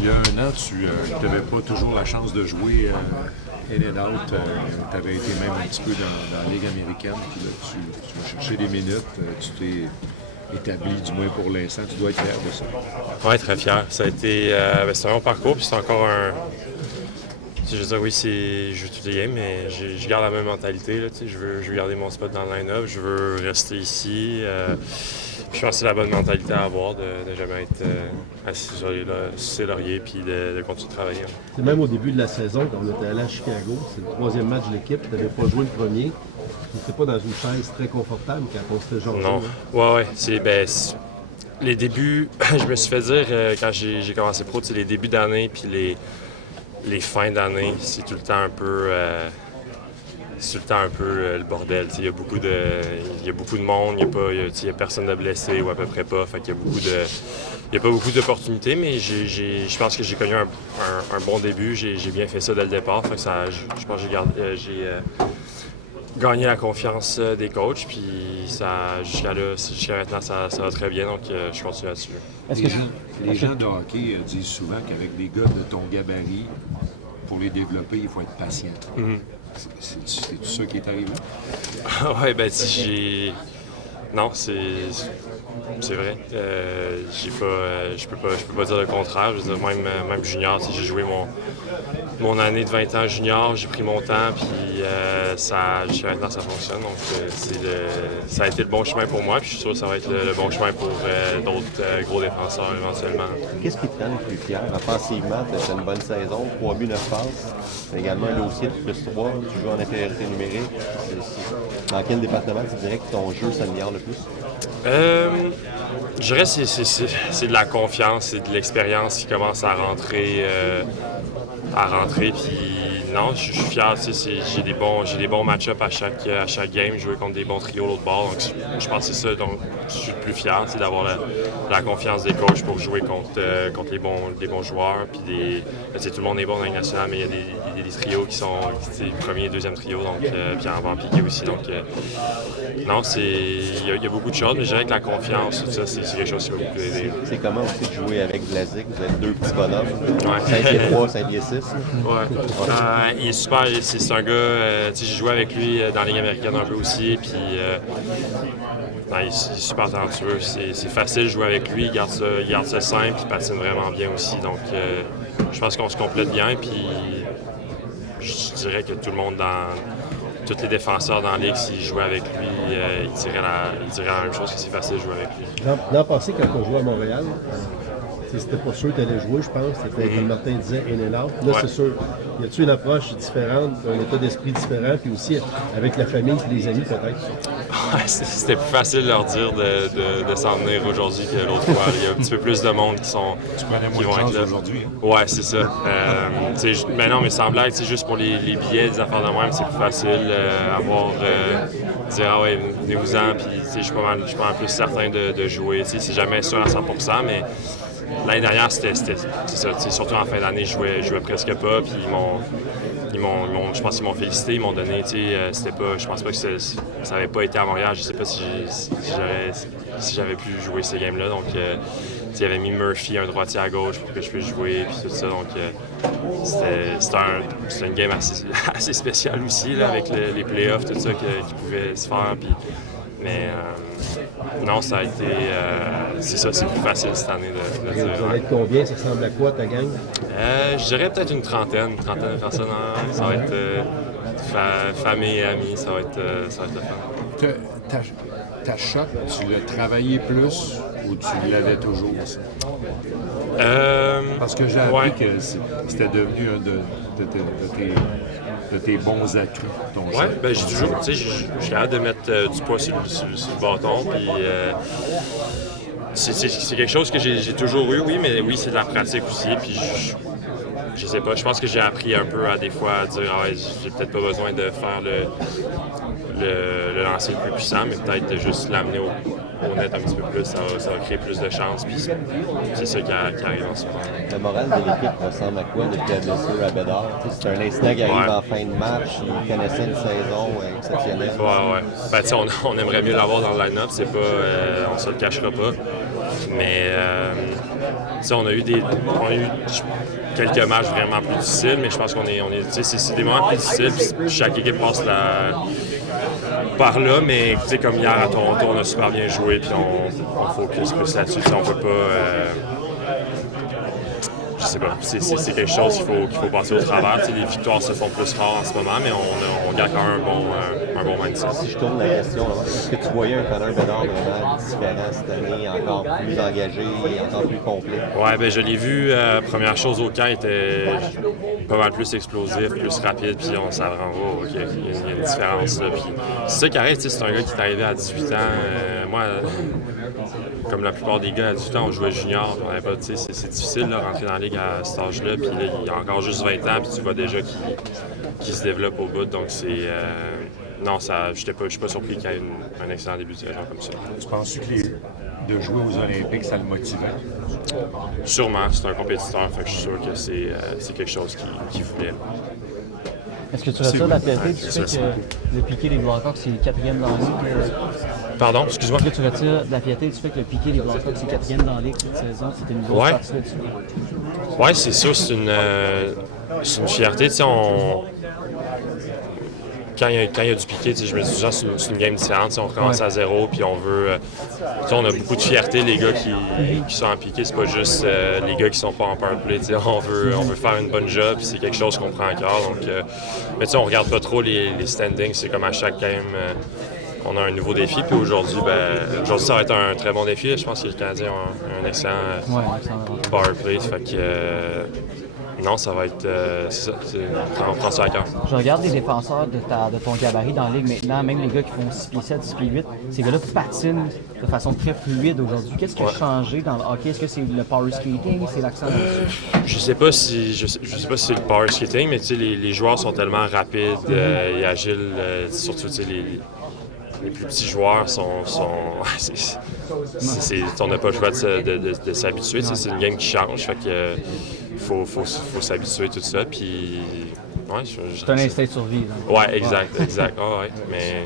Il y a un an, tu n'avais pas toujours la chance de jouer in and out. Tu avais été même un petit peu dans la Ligue américaine. Puis là, tu vas chercher des minutes. Tu t'es établi, du moins pour l'instant. Tu dois être fier de ça. Oui, très fier. Ça a été c'est un long parcours, puis c'est encore un. Je veux dire, oui, je joue toutes les games, mais je garde la même mentalité. Là, je veux garder mon spot dans le line-up, je veux rester ici. Je pense que c'est la bonne mentalité à avoir de jamais être assis sur ses lauriers puis de continuer de travailler. C'est même au début de la saison, quand on était allé à Chicago, c'est le troisième match de l'équipe, tu n'avais pas joué le premier. Tu n'étais pas dans une chaise très confortable quand on s'était jasé. Non, ouais. Les débuts, je me suis fait dire quand j'ai commencé pro, les débuts d'année puis les fins d'année, c'est tout le temps un peu le bordel. Il y a beaucoup de monde, il n'y a personne de blessé ou à peu près pas. Fait qu'il y a pas beaucoup d'opportunités, mais je pense que j'ai connu un bon début. J'ai bien fait ça dès le départ. Fait que je pense que j'ai gagné la confiance des coachs. Puis jusqu'à maintenant, ça va très bien. Donc je continue là-dessus. Les gens de hockey disent souvent qu'avec des gars de ton gabarit, pour les développer, il faut être patient. Mm-hmm. C'est tout ça qui est arrivé? Oui, ben si non, c'est vrai. Je peux pas dire le contraire. Je veux dire, même junior, j'ai joué mon année de 20 ans junior, j'ai pris mon temps, puis jusqu'à maintenant, ça fonctionne. Donc, ça a été le bon chemin pour moi, puis je suis sûr que ça va être le bon chemin pour d'autres gros défenseurs éventuellement. Qu'est-ce qui te rend le plus fier? Offensivement, tu as une bonne saison, 3 buts, 9 passes. Également un dossier de +3, tu joues en infériorité numérique. Dans quel département tu dirais que ton jeu s'améliore le plus? Je dirais que c'est de la confiance, c'est de l'expérience qui commence à rentrer. Puis non, je suis fier. J'ai des bons match-ups à chaque game, jouer contre des bons trios l'autre bord. Donc je pense que c'est ça dont je suis le plus fier, c'est d'avoir la confiance des coachs pour jouer contre les bons joueurs. Puis tout le monde est bon dans la Ligue nationale, mais il y a des trios qui sont premier et deuxième trio, donc puis en Vampigué aussi. Donc non, il y a beaucoup de choses, mais je dirais que la confiance, tout ça, c'est quelque chose qui m'a beaucoup aidé. C'est comment aussi de jouer avec Vlasic? Vous êtes deux petits bonhommes, Ouais. 5 pieds 3, 5 pieds 6. Ouais. Il est super, c'est un gars, j'ai joué avec lui dans la Ligue américaine un peu aussi, puis il est super talentueux. C'est facile de jouer avec lui, il garde ça simple, il patine vraiment bien aussi. Donc je pense qu'on se complète bien, puis je dirais que tout le monde tous les défenseurs dans la Ligue, s'ils jouaient avec lui, ils diraient la même chose, que c'est facile de jouer avec lui. L'an passé, quand on jouait à Montréal, c'était pas sûr que tu allais jouer, je pense. C'était comme Martin disait, in and out. Là, c'est sûr. Y a-tu une approche différente, un état d'esprit différent, puis aussi avec la famille et les amis, peut-être? Ouais, c'était plus facile de leur dire de s'en venir aujourd'hui que l'autre fois. Il y a un petit peu plus de monde qui vont être là. Aujourd'hui. Ouais, c'est ça. Mais non, mais sans blague, juste pour les billets, des affaires de même, c'est plus facile dire ah ouais, venez-vous-en, puis je suis pas mal plus certain de jouer. C'est jamais sûr à 100%, mais l'année dernière, c'était ça. Surtout en fin d'année, je jouais presque pas, puis je pense qu'ils m'ont félicité, ils m'ont donné, c'était pas, je pense pas que ça avait pas été à Montréal, je sais pas si j'avais pu jouer ces games-là, donc il avait mis Murphy, un droitier à gauche pour que je puisse jouer, puis tout ça, donc c'était une game assez spéciale aussi, là, avec les playoffs, tout ça qui pouvait se faire, mais non, ça a été, c'est plus facile cette année de dire. Vous allez être combien? Ça ressemble à quoi, ta gang? Je dirais peut-être une trentaine de personnes. Ça va être famille et amis, ça va être le fun. Ta shot, tu l'as travaillé plus ou tu l'avais toujours? Parce que j'ai appris que c'était devenu un de tes bons atouts, ton shot. Oui, ben j'ai toujours, je suis capable de mettre du poids sur le bâton, puis c'est quelque chose que j'ai toujours eu, oui, mais oui, c'est de la pratique aussi, puis je sais pas, je pense que j'ai appris un peu à des fois à dire ah ouais, j'ai peut-être pas besoin de faire le lancer le plus puissant, mais peut-être de juste l'amener au net un petit peu plus, ça va créer plus de chances, puis c'est ça qui arrive en ce moment. Le moral de l'équipe ressemble à quoi depuis la blessure à Bédard? C'est un incident qui arrive en fin de match, il connaissait une saison exceptionnelle. Ouais. Ben, on aimerait mieux l'avoir dans le line-up, c'est pas, on se le cachera pas, mais sais, on a eu quelques matchs vraiment plus difficiles, mais je pense qu'on est tu sais, c'est des moments plus difficiles. Puis chaque équipe passe par là, mais tu sais, comme hier à Toronto, on a super bien joué, puis on focus plus là-dessus. On peut pas. Je sais pas, c'est quelque chose qu'il faut passer au travers. T'sais, les victoires se font plus rares en ce moment, mais on garde quand même un bon mindset. Si je tourne la question, est-ce que tu voyais un Connor Bedard vraiment différent cette année, encore plus engagé et encore plus complet? Ouais, ben je l'ai vu, première chose au camp, il était pas mal plus explosif, plus rapide, puis on s'en rend OK, il y a une différence là. Puis c'est ça qui arrive, c'est un gars qui est arrivé à 18 ans. Moi, comme la plupart des gars à 18 ans, on jouait junior. C'est difficile de rentrer dans la ligue à cet âge-là. Puis là, il a encore juste 20 ans, puis tu vois déjà qu'il se développe au bout. Donc c'est. Non, je suis pas surpris qu'il y ait un excellent début de saison comme ça. Tu penses que de jouer aux Olympiques, ça le motivait? Sûrement, c'est un compétiteur, fait que je suis sûr que c'est quelque chose qu'il voulait. Est-ce que tu retires la fierté du fait que le Piqué des Blackhawks, c'est le 4e dans la ligue? Pardon, excuse-moi? Est-ce que tu retires la fierté du fait que le Piqué des Blackhawks, c'est 4e dans la ligue cette saison? C'était une grosse partie là-dessus. Oui, c'est sûr, c'est une fierté. Quand il y a du Piqué, je me dis toujours c'est une game différente. On recommence à zéro, puis on veut. On a beaucoup de fierté, les gars qui sont en Piqué. C'est pas juste les gars qui sont pas en powerplay. On veut faire une bonne job, puis c'est quelque chose qu'on prend à cœur. Donc, mais on regarde pas trop les standings. C'est comme à chaque game, on a un nouveau défi. Puis aujourd'hui, ça va être un très bon défi. Je pense que les Canadiens ont un excellent powerplay. Fait que. Non, ça va être. C'est ça. On prend ça à cœur. Je regarde les défenseurs de ton gabarit dans la ligue maintenant, même les gars qui font 6 pieds 7, 6 pieds 8, ces gars-là patinent de façon très fluide aujourd'hui. Qu'est-ce qui a changé dans le hockey? Est-ce que c'est le power skating? C'est l'accent là-dessus? Je sais pas si c'est le power skating, mais les joueurs sont tellement rapides et agiles, surtout les plus petits joueurs on n'a pas le choix de s'habituer. C'est une game qui change. Fait que faut s'habituer tout ça. Puis, c'est un instinct de survie. Ouais, exact. Mais,